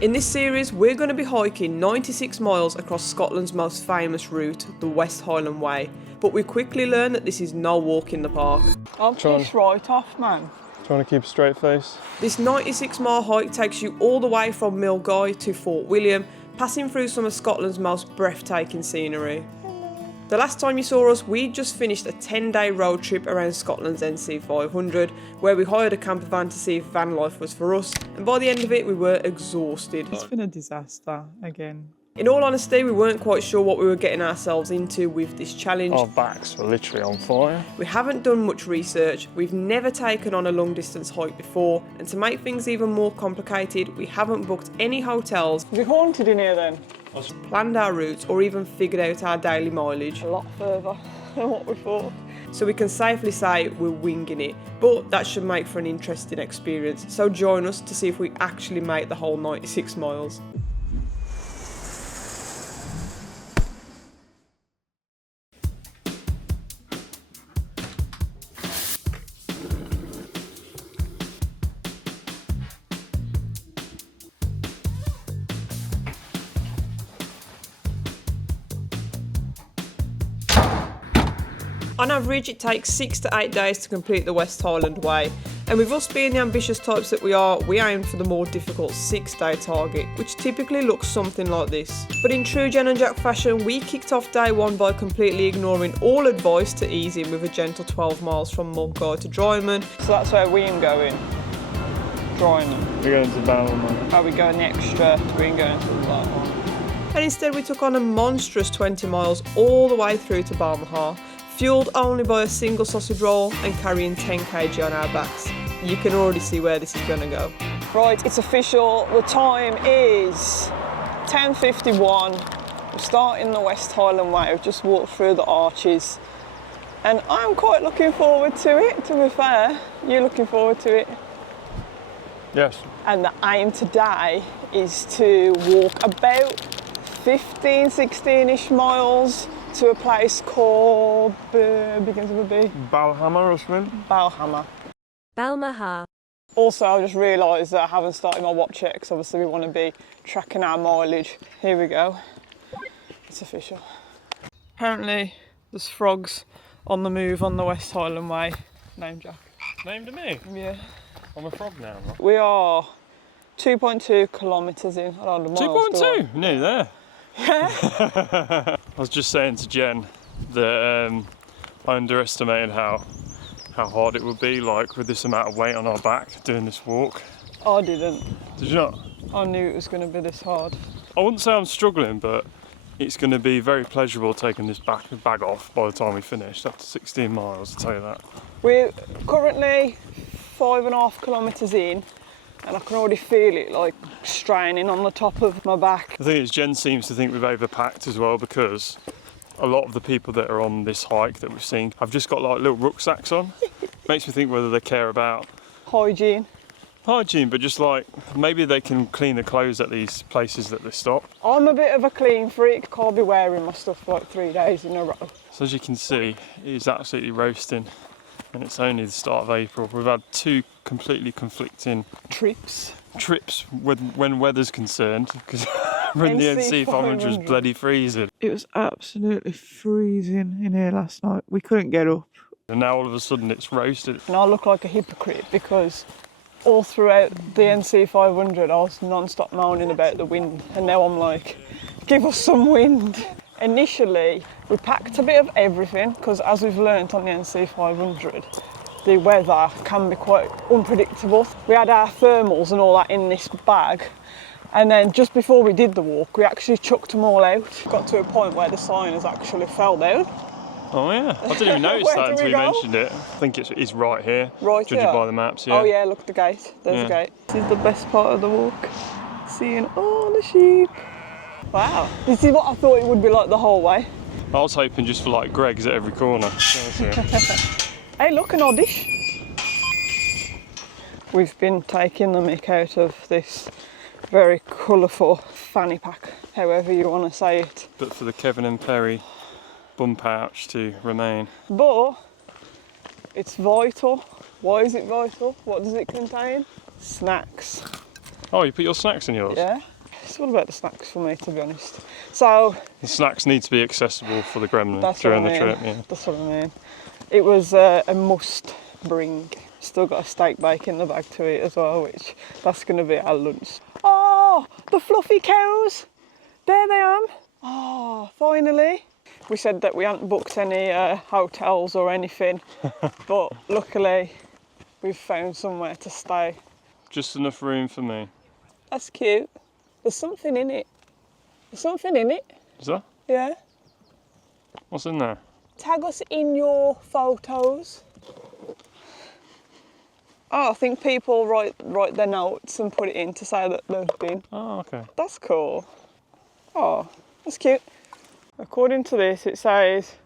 In this series, we're going to be hiking 96 miles across Scotland's most famous route, the West Highland Way. But we quickly learn that this is no walk in the park. I'm pissed right off, man. Trying to keep a straight face. This 96-mile hike takes you all the way from Milngavie to Fort William, passing through some of Scotland's most breathtaking scenery. The last time you saw us, we'd just finished a 10-day road trip around Scotland's NC500, where we hired a camper van to see if van life was for us, and by the end of it we were exhausted. It's been a disaster again. In all honesty, we weren't quite sure what we were getting ourselves into with this challenge. Our backs were literally on fire. We haven't done much research, we've never taken on a long distance hike before, and to make things even more complicated, we haven't booked any hotels. Is it haunted in here then? Planned our routes or even figured out our daily mileage. A lot further than what we thought. So we can safely say we're winging it, but that should make for an interesting experience. So join us to see if we actually make the whole 96 miles. On average, it takes 6 to 8 days to complete the West Highland Way, and with us being the ambitious types that we are, we aimed for the more difficult 6-day target, which typically looks something like this. But in true Jen and Jack fashion, we kicked off day one by completely ignoring all advice to ease in with a gentle 12 miles from Milngavie to Dryman. So that's where we're going. Dryman. We're going to Balma. Are we going the extra? We ain't going to that one. And instead we took on a monstrous 20 miles all the way through to Balma, fuelled only by a single sausage roll and carrying 10 kg on our backs. You can already see where this is going to go. Right, it's official. The time is 10:51. We're starting the West Highland Way. We've just walked through the arches. And I'm quite looking forward to it, to be fair. You're looking forward to it? Yes. And the aim today is to walk about 15, 16-ish miles to a place called, begins with a B? Balhammer or something? Balhammer. Balmaha. Also, I just realised that I haven't started my watch yet because obviously we want to be tracking our mileage. Here we go. It's official. Apparently there's frogs on the move on the West Highland Way. Name Jack. Named me? Yeah. I'm a frog now. Right? We are 2.2 kilometres in. I don't know, miles 2.2? Nearly there. Yeah. I was just saying to Jen that I underestimated how hard it would be, like with this amount of weight on our back doing this walk. I didn't. Did you not? I knew it was going to be this hard. I wouldn't say I'm struggling, but it's going to be very pleasurable taking this bag off by the time we finish. After 16 miles, I'll tell you that. We're currently 5.5 kilometres in, and I can already feel it like straining on the top of my back. The thing is, Jen seems to think we've overpacked as well, because a lot of the people that are on this hike that we've seen have just got like little rucksacks on. Makes me think whether they care about Hygiene, but just like maybe they can clean the clothes at these places that they stop. I'm a bit of a clean freak. Can't be wearing my stuff for like 3 days in a row. So as you can see, it is absolutely roasting, and it's only the start of April. We've had 2 completely conflicting Trips. when weather's concerned, because when the NC500 was bloody freezing. It was absolutely freezing in here last night. We couldn't get up. And now all of a sudden it's roasted. And I look like a hypocrite because all throughout the NC500 I was non-stop moaning about the wind, and now I'm like, give us some wind. Initially we packed a bit of everything because, as we've learnt on the NC500, the weather can be quite unpredictable. We had our thermals and all that in this bag, and then just before we did the walk we actually chucked them all out. Got to a point where the sign has actually fell down. Oh yeah, I didn't even notice that until you mentioned it. I think it's right here, right judging by the maps. Yeah. Oh yeah, look at the gate. There's a gate. This is the best part of the walk. Seeing all the sheep. Wow, this is what I thought it would be like the whole way. I was hoping just for like Greg's at every corner. Hey, look, an oddish. We've been taking the mick out of this very colourful fanny pack, however you want to say it. But for the Kevin and Perry bum pouch to remain. But it's vital. Why is it vital? What does it contain? Snacks. Oh, you put your snacks in yours? Yeah. It's all about the snacks for me, to be honest. So The snacks need to be accessible for the gremlin that's during what I the mean. trip, yeah. That's what I mean. It was a must bring. Still got a steak bake in the bag to eat as well, which that's going to be our lunch. Oh, the fluffy cows. There they are. Oh, finally. We said that we hadn't booked any hotels or anything, but luckily we've found somewhere to stay. Just enough room for me. That's cute. There's something in it. There's something in it. Is that? Yeah. What's in there? Tag us in your photos. Oh, I think people write their notes and put it in to say that they've been. Oh, okay. That's cool. Oh, that's cute. According to this, it says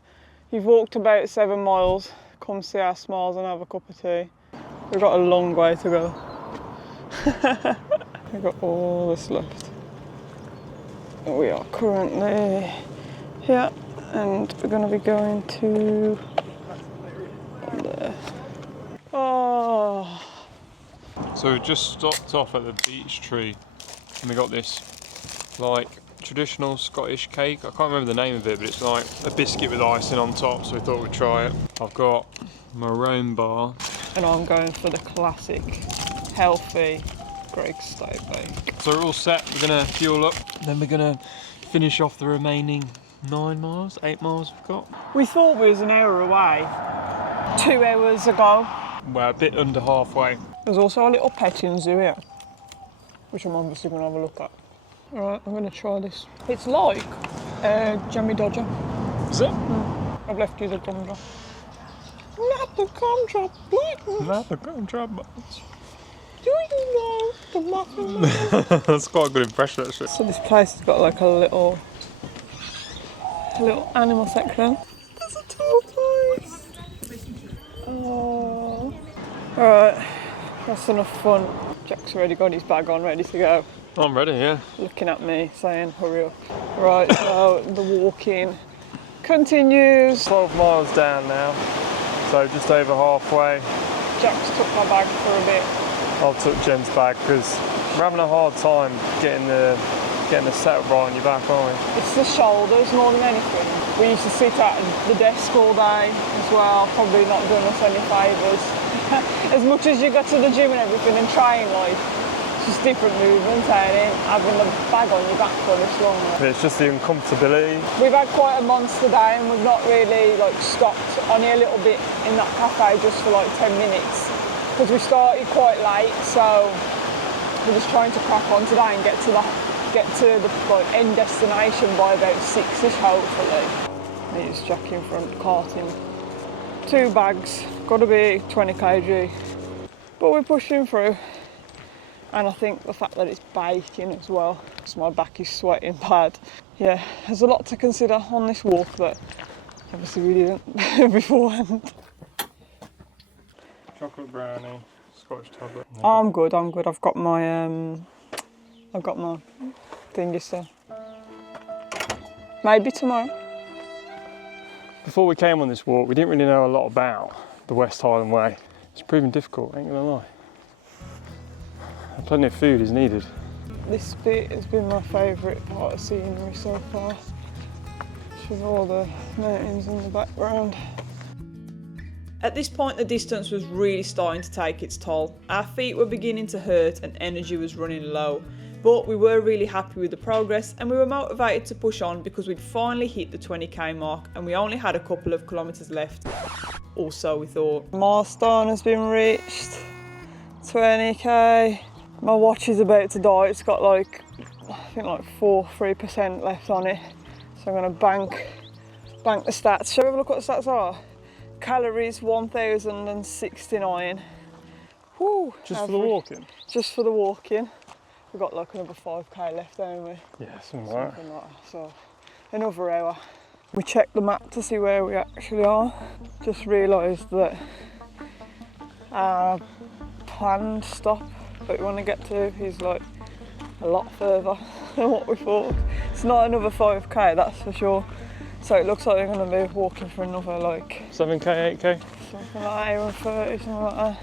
you've walked about 7 miles. Come see our smiles and have a cup of tea. We've got a long way to go. We've got all this left. We are currently here, and we're going to be going to there. Oh. So we've just stopped off at the beech tree and we got this like traditional Scottish cake. I can't remember the name of it, but it's like a biscuit with icing on top, so we thought we'd try it. I've got my roan bar. And I'm going for the classic, healthy Greg's steak bake. So we're all set, we're gonna fuel up, then we're gonna finish off the remaining 9 miles, 8 miles we've got. We thought we was an hour away 2 hours ago. We're a bit under halfway. There's also a little petting zoo here, which I'm obviously going to have a look at. Alright, I'm going to try this. It's like Jammy Dodger. Is it? I've left you the gumdrop. Not the gumdrop, please. Not the gumdrop. Do you know the muffin? That's quite a good impression actually. So this place has got like a little animal section. There's a toy place. Oh. Alright, that's enough fun. Jack's already got his bag on, ready to go. I'm ready, yeah. Looking at me, saying hurry up. Right, so the walking continues. 12 miles down now, so just over halfway. Jack's took my bag for a bit. I took Jen's bag because we're having a hard time getting the setup right on your back, aren't we? It's the shoulders more than anything. We used to sit at the desk all day as well, probably not doing us any favours. As much as you go to the gym and everything and train, like, it's just different movements, ain't it? Having the bag on your back for this long. It's just the uncomfortability. We've had quite a monster day and we've not really like stopped only a little bit in that cafe just for like 10 minutes because we started quite late, so we're just trying to crack on today and get to the like, end destination by about 6ish hopefully. There's Jack in front carting 2 bags, got to be 20 kg, but we're pushing through. And I think the fact that it's baking as well, so my back is sweating bad. Yeah, there's a lot to consider on this walk that obviously we didn't beforehand. Chocolate brownie, Scottish tablet. I'm good. I've got my thingy still. Maybe tomorrow. Before we came on this walk, we didn't really know a lot about the West Highland Way. It's proving difficult, ain't gonna lie. Plenty of food is needed. This bit has been my favourite part of scenery so far. With all the mountains in the background. At this point, the distance was really starting to take its toll. Our feet were beginning to hurt and energy was running low. But we were really happy with the progress and we were motivated to push on because we'd finally hit the 20k mark and we only had a couple of kilometres left. Also, we thought. Milestone has been reached. 20k. My watch is about to die. It's got like, I think like 3% left on it. So I'm gonna bank the stats. Shall we have a look what the stats are? Calories 1,069. Whew, Just for the walking? Just for the walking. We've got like another 5k left, haven't we? Yeah, something like Something like that. So another hour. We checked the map to see where we actually are. Just realised that our planned stop that we want to get to is like a lot further than what we thought. It's not another 5k, that's for sure. So it looks like we're going to be walking for another like 7k, 8k? Something like 1:30, something like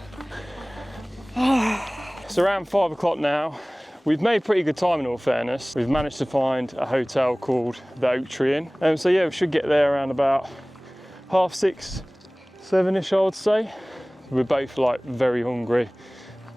that. It's around 5 o'clock now. We've made pretty good time in all fairness. We've managed to find a hotel called the Oak Tree Inn. So yeah, we should get there around about 6:30, 7ish, I would say. We're both like very hungry.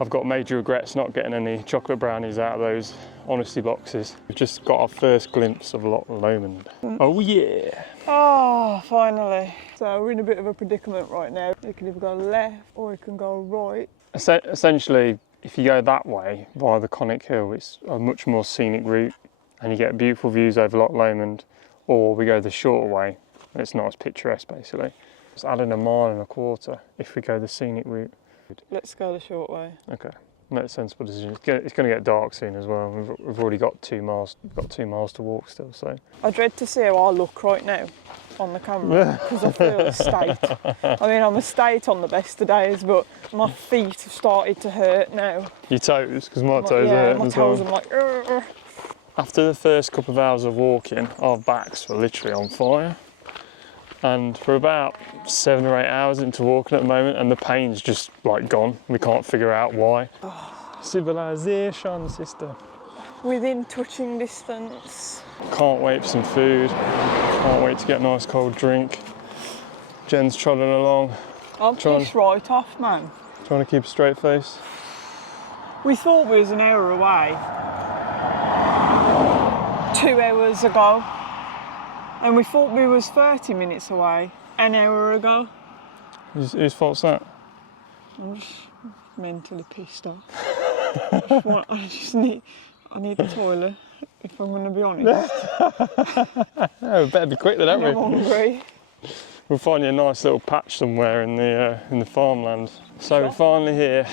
I've got major regrets not getting any chocolate brownies out of those honesty boxes. We've just got our first glimpse of Loch Lomond. Oh yeah! Oh, finally. So we're in a bit of a predicament right now. We can either go left or we can go right. Essentially, if you go that way via the Conic Hill, it's a much more scenic route and you get beautiful views over Loch Lomond, or we go the shorter way. It's not as picturesque basically. It's adding 1.25 miles if we go the scenic route. Let's go the short way. Okay, that's a sensible decision. It's going to get dark soon as well. We've already got 2 miles. We've got 2 miles to walk still. So I dread to see how I look right now on the camera because I feel a state. I mean, I'm a state on the best of days, but my feet have started to hurt now. Your toes, because my toes are hurting as well. My toes, I'm like. Urgh. After the first couple of hours of walking, our backs were literally on fire. And for about 7 or 8 hours into walking at the moment, and the pain's just like gone. We can't figure out why. Civilization, sister. Within touching distance. Can't wait for some food. Can't wait to get a nice cold drink. Jen's trotting along. I'm pissed right off, man. Trying to keep a straight face. We thought we was an hour away 2 hours ago. And we thought we was 30 minutes away an hour ago. Whose fault's that? I'm just mentally pissed off. I need the toilet, if I'm going to be honest. Oh, we better be quick then, haven't we? I'm hungry. We'll find you a nice little patch somewhere in the farmland. So we're finally here.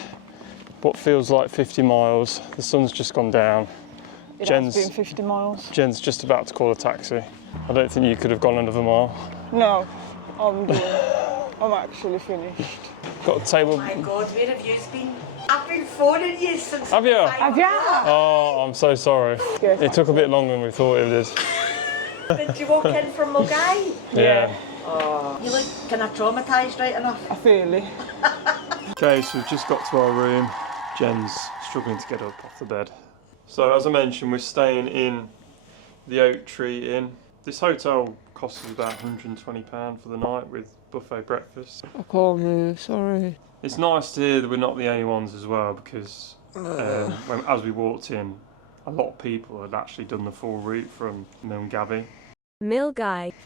What feels like 50 miles. The sun's just gone down. It has been 50 miles. Jen's just about to call a taxi. I don't think you could have gone another mile. No, I'm done. I'm actually finished. Got a table. Oh my God, where have you been? I've been phoning you since. Have you? Have you? Oh, I'm so sorry. Yes. It took a bit longer than we thought it did. Did you walk in from Milngavie? Yeah. Oh, you look kind of traumatised right enough. I feel it. Okay, so we've just got to our room. Jen's struggling to get up off the bed. So as I mentioned, we're staying in the Oak Tree Inn. This hotel costs us about £120 for the night with buffet breakfast. I can't move, sorry. It's nice to hear that we're not the only ones as well, because as we walked in, a lot of people had actually done the full route from Milngavie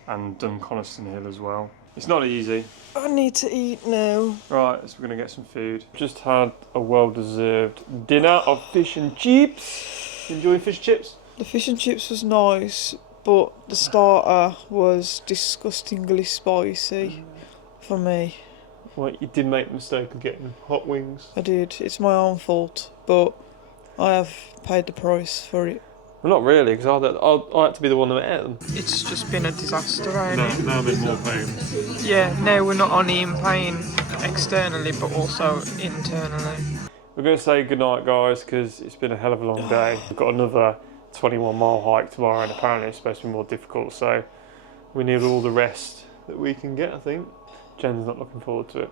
and done Coniston Hill as well. It's not easy. I need to eat now. Right, so we're going to get some food. Just had a well-deserved dinner of fish and chips. You enjoying fish and chips? The fish and chips was nice, but the starter was disgustingly spicy for me. Well, you did make the mistake of getting hot wings. I did. It's my own fault, but I have paid the price for it. Well, not really, because I had to be the one that ate them. It's just been a disaster, ain't it? Now I'm in more pain. Yeah, now we're not only in pain externally, but also internally. We're going to say goodnight, guys, because it's been a hell of a long day. We've got another 21-mile hike tomorrow, and apparently it's supposed to be more difficult, so we need all the rest that we can get, I think. Jen's not looking forward to it.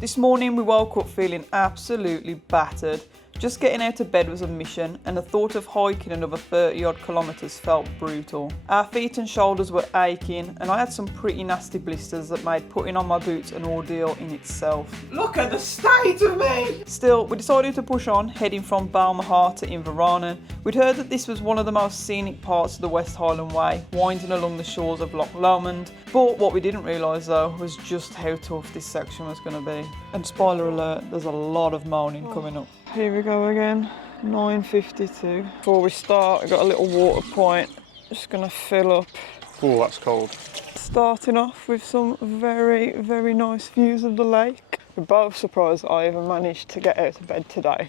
This morning we woke up feeling absolutely battered. Just getting out of bed was a mission, and the thought of hiking another 30 odd kilometres felt brutal. Our feet and shoulders were aching, and I had some pretty nasty blisters that made putting on my boots an ordeal in itself. Look at the state of me! Still, we decided to push on, heading from Balmaha to Inverarnon. We'd heard that this was one of the most scenic parts of the West Highland Way, winding along the shores of Loch Lomond. But what we didn't realise though was just how tough this section was going to be. And spoiler alert, there's a lot of moaning coming up. Here we go again, 9:52. Before we start, I've got a little water point. Just gonna fill up. Oh, that's cold. Starting off with some very, very nice views of the lake. We're both surprised I even managed to get out of bed today.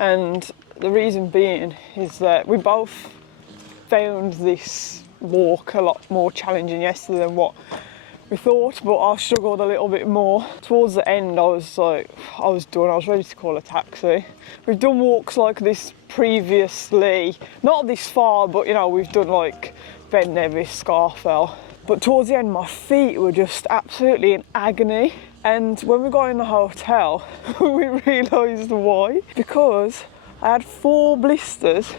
And the reason being is that we both found this walk a lot more challenging yesterday than what we thought, but I struggled a little bit more. Towards the end, I was done. I was ready to call a taxi. We've done walks like this previously, not this far, but you know, we've done like Ben Nevis, Scarfell, But towards the end, my feet were just absolutely in agony. And when we got in the hotel, we realised why. Because I had 4 blisters,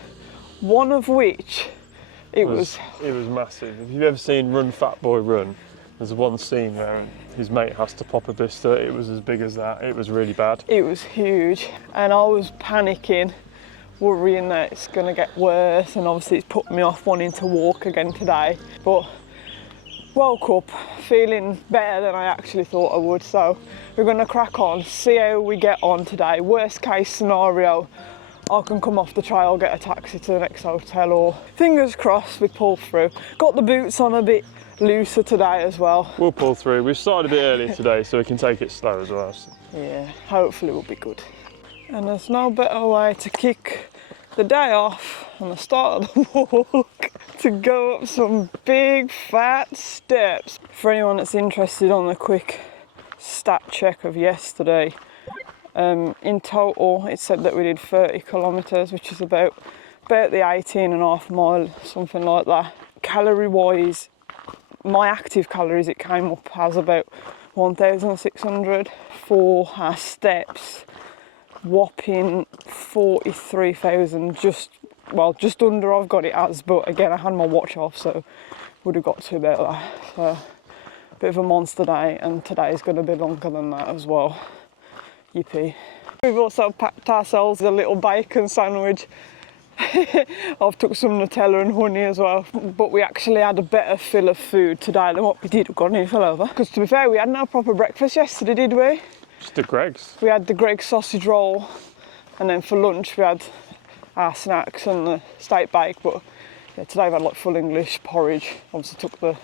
one of which it was massive. If you've ever seen Run Fat Boy Run, there's one scene where his mate has to pop a blister. It was as big as that. It was really bad. It was huge, and I was panicking, worrying that it's going to get worse, and obviously it's put me off wanting to walk again today. But woke up feeling better than I actually thought I would, so we're going to crack on, see how we get on today. Worst case scenario, I can come off the trail, get a taxi to the next hotel, or fingers crossed we pull through. Got the boots on a bit looser today as well. We'll pull through. We've started a bit early today, so we can take it slow as well. Yeah, hopefully we'll be good. And there's no better way to kick the day off on the start of the walk to go up some big fat steps. For anyone that's interested on the quick stat check of yesterday, in total it said that we did 30 kilometres, which is about the 18.5 mile, something like that. Calorie wise, my active calories, it came up as about 1,600. For our steps, whopping 43,000, just under I've got it as, but again I had my watch off, so would have got to about that. So a bit of a monster day, and today's going to be longer than that as well. Yippee. We've also packed ourselves a little bacon sandwich. I've took some Nutella and honey as well, but we actually had a better fill of food today than what we did. We've got any fell over. Because to be fair, we had no proper breakfast yesterday, did we? Just the Greggs. We had the Greggs sausage roll, and then for lunch we had our snacks and the steak bake, but yeah, today we had like full English porridge. Obviously took the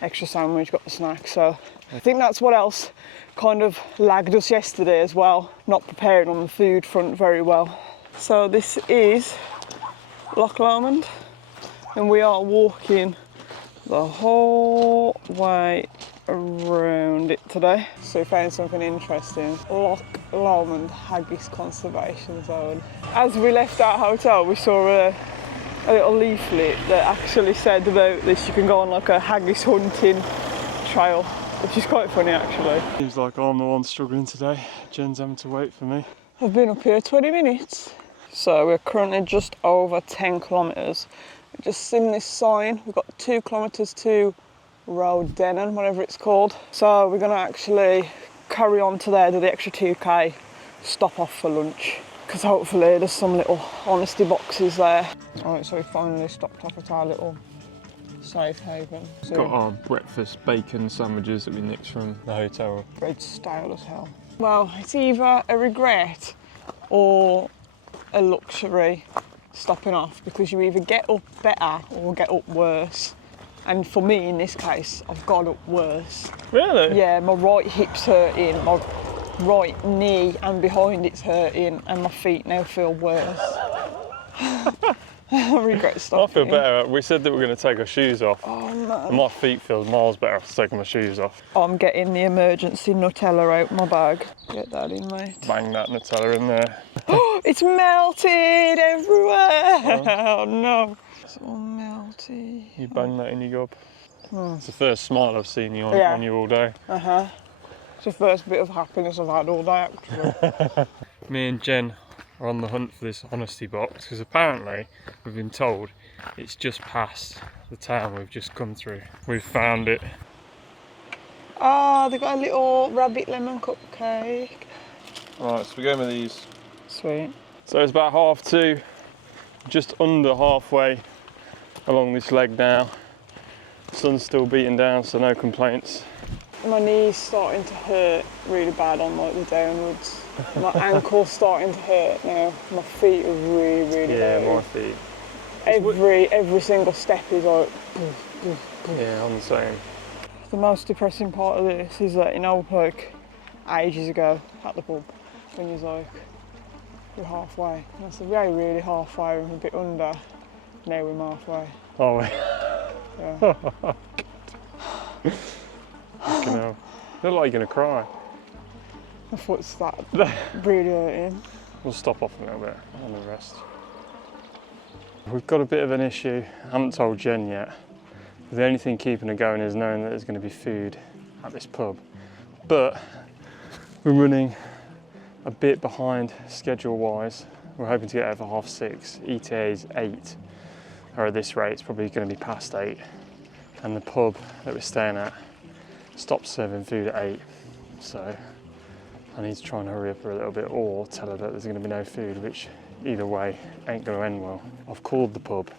extra sandwich, got the snacks, so I think that's what else kind of lagged us yesterday as well. Not prepared on the food front very well. So this is Loch Lomond, and we are walking the whole way around it today. So we found something interesting. Loch Lomond Haggis Conservation Zone. As we left our hotel, we saw a little leaflet that actually said about this. You can go on like a haggis hunting trail, which is quite funny actually. Seems like I'm the one struggling today. Jen's having to wait for me. I've been up here 20 minutes. So we're currently just over 10 kilometres. We've just seen this sign. We've got 2 kilometres to Road Denon, whatever it's called. So we're going to actually carry on to there, do the extra 2k, stop off for lunch, because hopefully there's some little honesty boxes there. Alright, so we finally stopped off at our little safe haven. So got our breakfast bacon sandwiches that we nicked from the hotel. bread's stale as hell. Well, it's either a regret or a luxury stopping off, because you either get up better or get up worse. And for me, in this case, I've got up worse. Really? Yeah, my right hip's hurting, my right knee and behind it's hurting, and my feet now feel worse. I regret stopping. I feel better. We said that we were going to take our shoes off. Oh man. And my feet feel miles better after taking my shoes off. I'm getting the emergency Nutella out my bag. Get that in, mate. Bang that Nutella in there. It's melted everywhere! Oh no. It's all melty. You bang that in your gob. It's the first smile I've seen you on you all day. It's the first bit of happiness I've had all day actually. Me and Jen are on the hunt for this honesty box, because apparently we've been told it's just past the town we've just come through. We've found it. Ah, they've got a little rabbit lemon cupcake. Right, so we're going with these. Sweet. So it's about 2:30, just under halfway along this leg now. The sun's still beating down, so no complaints. My knee's starting to hurt really bad on like the downwards. My ankle's starting to hurt now. My feet are really hurting. Yeah, my feet. Every single step is like. Yeah, I'm the same. The most depressing part of this is that, you know, like ages ago at the pub, when you're like, you're halfway. And I said, we're really halfway, we're a bit under. Now we're halfway. Oh, we? Yeah. Fucking hell. You look like you're going to cry. My foot's that really hurting. We'll stop off a little bit and the rest. We've got a bit of an issue. I haven't told Jen yet, The only thing keeping her going is knowing that there's going to be food at this pub. But we're running a bit behind schedule-wise. We're hoping to get over 6:30. ETA is 8, or at this rate it's probably going to be past 8. And the pub that we're staying at stops serving food at 8. So I need to try and hurry up her a little bit, or tell her that there's going to be no food, which either way ain't going to end well. I've called the pub.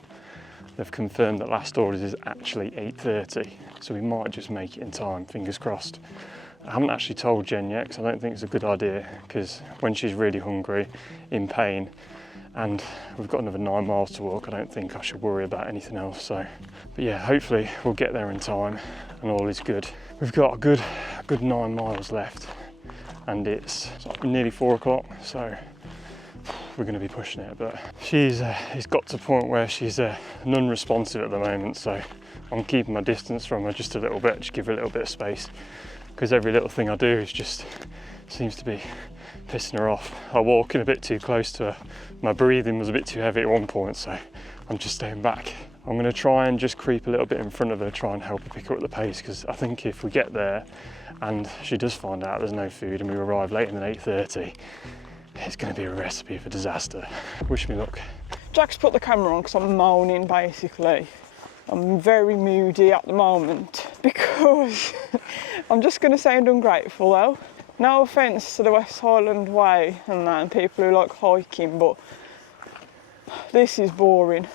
They've confirmed that last orders is actually 8:30, so we might just make it in time, fingers crossed. I haven't actually told Jen yet, because I don't think it's a good idea, because when she's really hungry, in pain, and we've got another 9 miles to walk, I don't think I should worry about anything else. So, but yeah, hopefully we'll get there in time and all is good. We've got a good 9 miles left, and it's like nearly 4 o'clock, so we're going to be pushing it. But it's got to a point where she's non-responsive at the moment, so I'm keeping my distance from her just a little bit, just give her a little bit of space, because every little thing I do is just seems to be pissing her off. I walk in a bit too close to her. My breathing was a bit too heavy at one point, so I'm just staying back. I'm going to try and just creep a little bit in front of her, try and help her pick up the pace, because I think if we get there and she does find out there's no food and we arrive later than 8:30, it's going to be a recipe for disaster. Wish me luck. Jack's put the camera on because I'm moaning basically. I'm very moody at the moment because I'm just going to sound ungrateful though. No offence to the West Highland Way and that, and people who like hiking, but this is boring.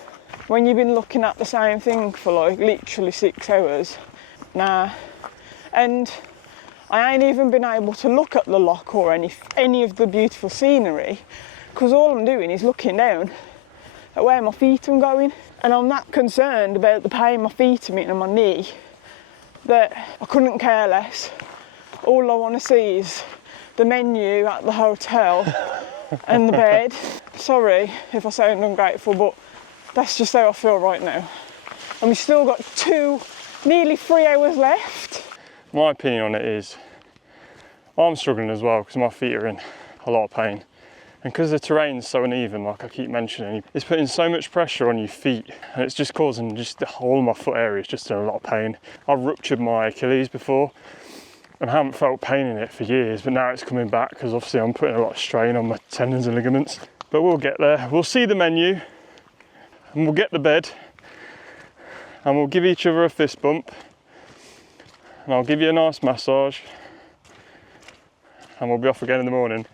When you've been looking at the same thing for like literally 6 hours, nah. And I ain't even been able to look at the loch or any of the beautiful scenery, because all I'm doing is looking down at where my feet are going. And I'm that concerned about the pain my feet are in and my knee that I couldn't care less. All I want to see is the menu at the hotel and the bed. Sorry if I sound ungrateful, but that's just how I feel right now. And we've still got nearly 3 hours left. My opinion on it is, I'm struggling as well because my feet are in a lot of pain. And because the terrain's so uneven, like I keep mentioning, it's putting so much pressure on your feet, and it's just causing the whole of my foot area is just in a lot of pain. I've ruptured my Achilles before and haven't felt pain in it for years, but now it's coming back because obviously I'm putting a lot of strain on my tendons and ligaments. But we'll get there. We'll see the menu and we'll get the bed and we'll give each other a fist bump, and I'll give you a nice massage and we'll be off again in the morning.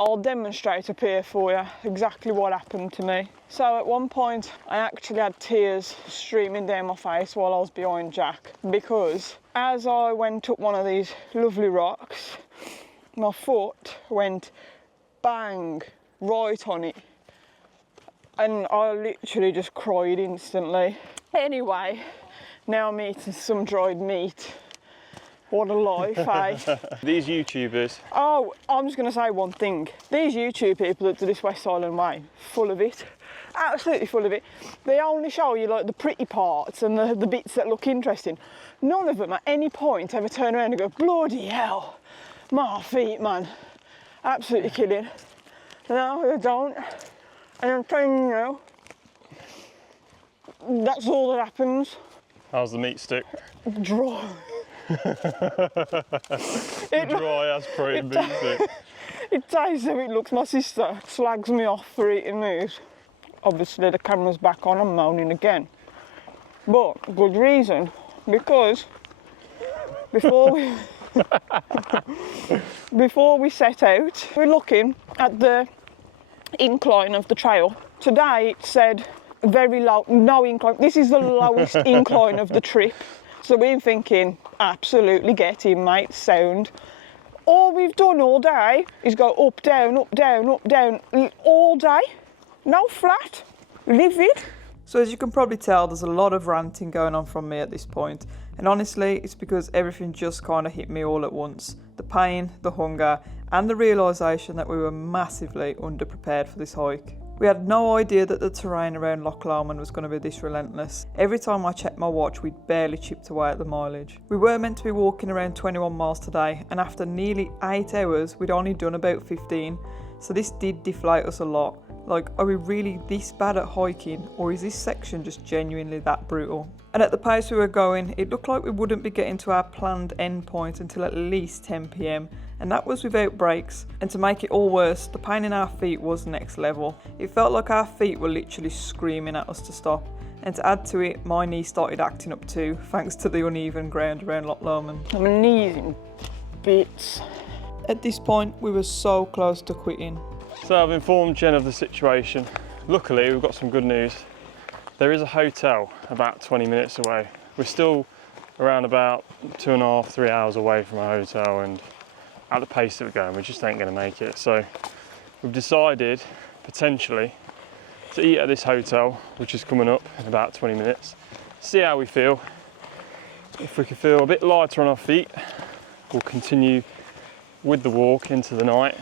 I'll demonstrate up here for you exactly what happened to me. So at one point I actually had tears streaming down my face while I was behind Jack, because as I went up one of these lovely rocks, my foot went bang right on it, and I literally just cried instantly. Anyway, now I'm eating some dried meat. What a life, eh? These YouTubers. Oh, I'm just going to say one thing. These YouTube people that do this West Highland Way, full of it. Absolutely full of it. They only show you like the pretty parts and the bits that look interesting. None of them at any point ever turn around and go, bloody hell, my feet, man. Absolutely killing. No, they don't. And I'm telling you now, that's all that happens. How's the meat stick? Dry. Dry as protein meat stick. It tastes how it looks. My sister slags me off for eating these. Obviously the camera's back on, I'm moaning again. But good reason, because before we set out, we're looking at the incline of the trail. Today it said very low, no incline. This is the lowest incline of the trip. So we're thinking, absolutely get in, mate, sound. All we've done all day is go up, down, up, down, up, down, all day. No flat, livid. So as you can probably tell, there's a lot of ranting going on from me at this point. And honestly, it's because everything just kind of hit me all at once. The pain, the hunger, and the realisation that we were massively underprepared for this hike. We had no idea that the terrain around Loch Lomond was going to be this relentless. Every time I checked my watch, we'd barely chipped away at the mileage. We were meant to be walking around 21 miles today, and after nearly 8 hours, we'd only done about 15. so this did deflate us a lot. Like, are we really this bad at hiking, or is this section just genuinely that brutal? And at the pace we were going, it looked like we wouldn't be getting to our planned end point until at least 10 PM, and that was without breaks. And to make it all worse, the pain in our feet was next level. It felt like our feet were literally screaming at us to stop. And to add to it, my knee started acting up too, thanks to the uneven ground around Loch Lomond. My knee's in bits. At this point, we were so close to quitting. So I've informed Jen of the situation. Luckily, we've got some good news. There is a hotel about 20 minutes away. We're still around about 2.5, 3 hours away from a hotel, and at the pace that we're going, we just ain't gonna make it. So we've decided, potentially, to eat at this hotel, which is coming up in about 20 minutes. See how we feel. If we can feel a bit lighter on our feet, we'll continue with the walk into the night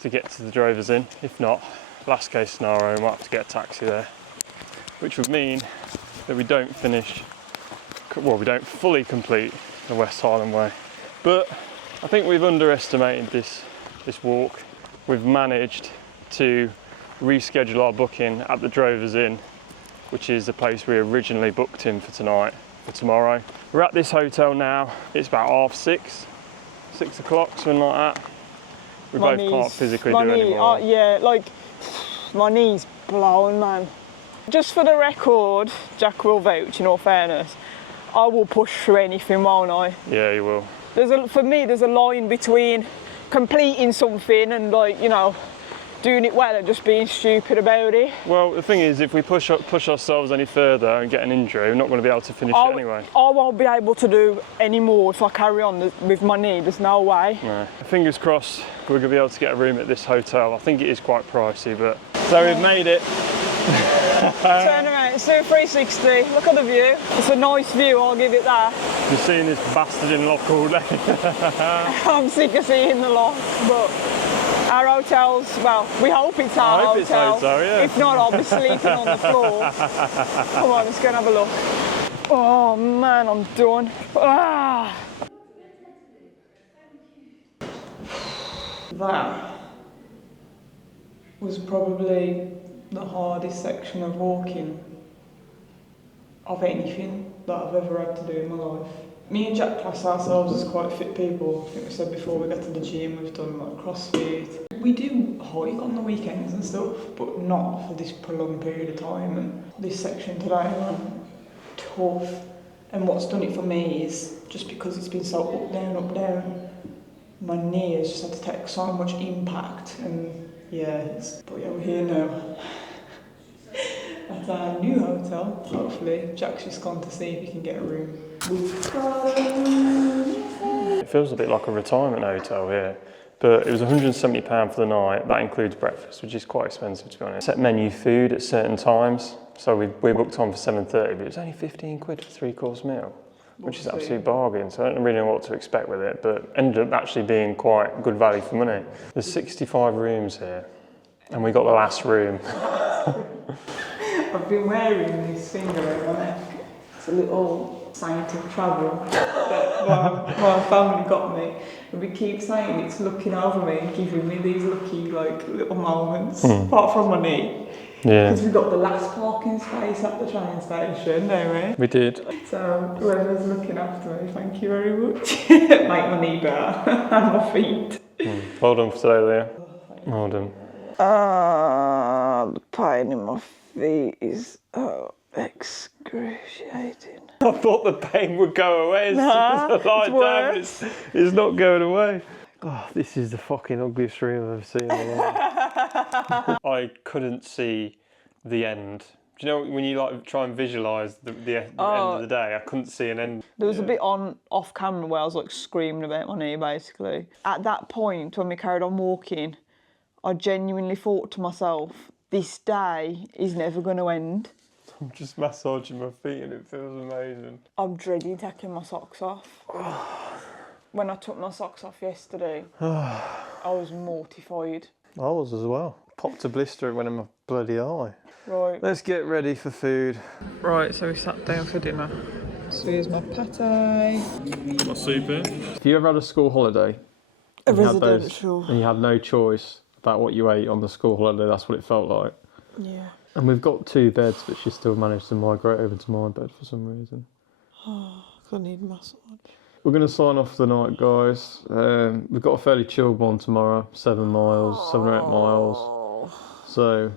to get to the Drovers Inn. If not, last case scenario, we might have to get a taxi there, which would mean that we don't fully complete the West Highland Way. But I think we've underestimated this walk. We've managed to reschedule our booking at the Drovers Inn, which is the place we originally booked in for tonight, for tomorrow. We're at this hotel now. It's about 6:30, 6 o'clock, something like that. We both can't physically do anymore. Yeah, like, my knee's blown, man. Just for the record, Jack will vouch, in all fairness, I will push through anything, won't I? Yeah, you will. For me, there's a line between completing something and, like, you know, doing it well and just being stupid about it. Well, the thing is, if we push ourselves any further and get an injury, we're not going to be able to finish it anyway. I won't be able to do any more if I carry on with my knee. There's no way. No. Fingers crossed we're going to be able to get a room at this hotel. I think it is quite pricey, but... So we've made it. Turn around, it's a 360. Look at the view. It's a nice view, I'll give it that. You're seeing this bastard in Loch all day. I'm sick of seeing the Loch, but... Our hotels, well, we hope it's our hotel. It's hotel, yeah. If not, I'll be sleeping on the floor. Come on, let's go and have a look. Oh man, I'm done. Ah. That was probably the hardest section of walking of anything that I've ever had to do in my life. Me and Jack class ourselves as quite fit people. I think we said before we go to the gym, we've done like CrossFit. We do hike on the weekends and stuff, but not for this prolonged period of time. And this section today was tough. And what's done it for me is just because it's been so up, down, my knee has just had to take so much impact. And yeah, but yeah, we're here now. At our new hotel, hopefully. Jack's just gone to see if he can get a room. It feels a bit like a retirement hotel here, but it was £170 for the night. That includes breakfast, which is quite expensive to be honest. Set menu food at certain times, so we booked on for 7:30, but it was only 15 quid for a 3-course meal, which is an absolute bargain. So I don't really know what to expect with it, but ended up actually being quite good value for money. There's 65 rooms here, and we got the last room. I've been wearing this thing around my neck. It's a little Saint of Travel that my family got me. And we keep saying it's looking over me and giving me these lucky like little moments, apart from my knee. Yeah. Because we got the last parking space at the train station, don't we? We did. So whoever's looking after me, thank you very much. Make my knee better and my feet. Well done for today, Leah. Well done. The pain in my feet is excruciating. I thought the pain would go away as soon as I lie down, but it's not going away. Oh, this is the fucking ugliest room I've ever seen in my life. I couldn't see the end. Do you know when you like try and visualise the end of the day? I couldn't see an end. There was a bit off camera where I was like screaming about my knee basically. At that point when we carried on walking, I genuinely thought to myself, this day is never going to end. I'm just massaging my feet and it feels amazing. I'm dreading taking my socks off. When I took my socks off yesterday, I was mortified. I was as well. Popped a blister and went in my bloody eye. Right. Let's get ready for food. Right, so we sat down for dinner. So here's my pate. My soup in. If you ever had a school holiday, A residential. and you had no choice about what you ate on the school holiday. That's what it felt like. Yeah. And we've got 2 beds, but she still managed to migrate over to my bed for some reason. Oh, I need a massage. We're going to sign off for the night, guys. We've got a fairly chilled one tomorrow, 7 miles, 7 or 8 miles. So,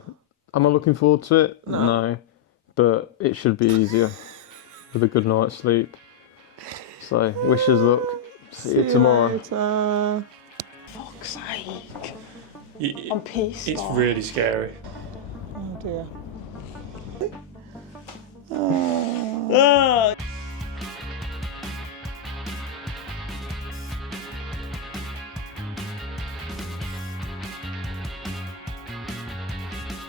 am I looking forward to it? No. But it should be easier with a good night's sleep. So, wish us luck. See you tomorrow. Later. Fuck's sake. I'm pissed. It's really scary. Oh dear. Oh,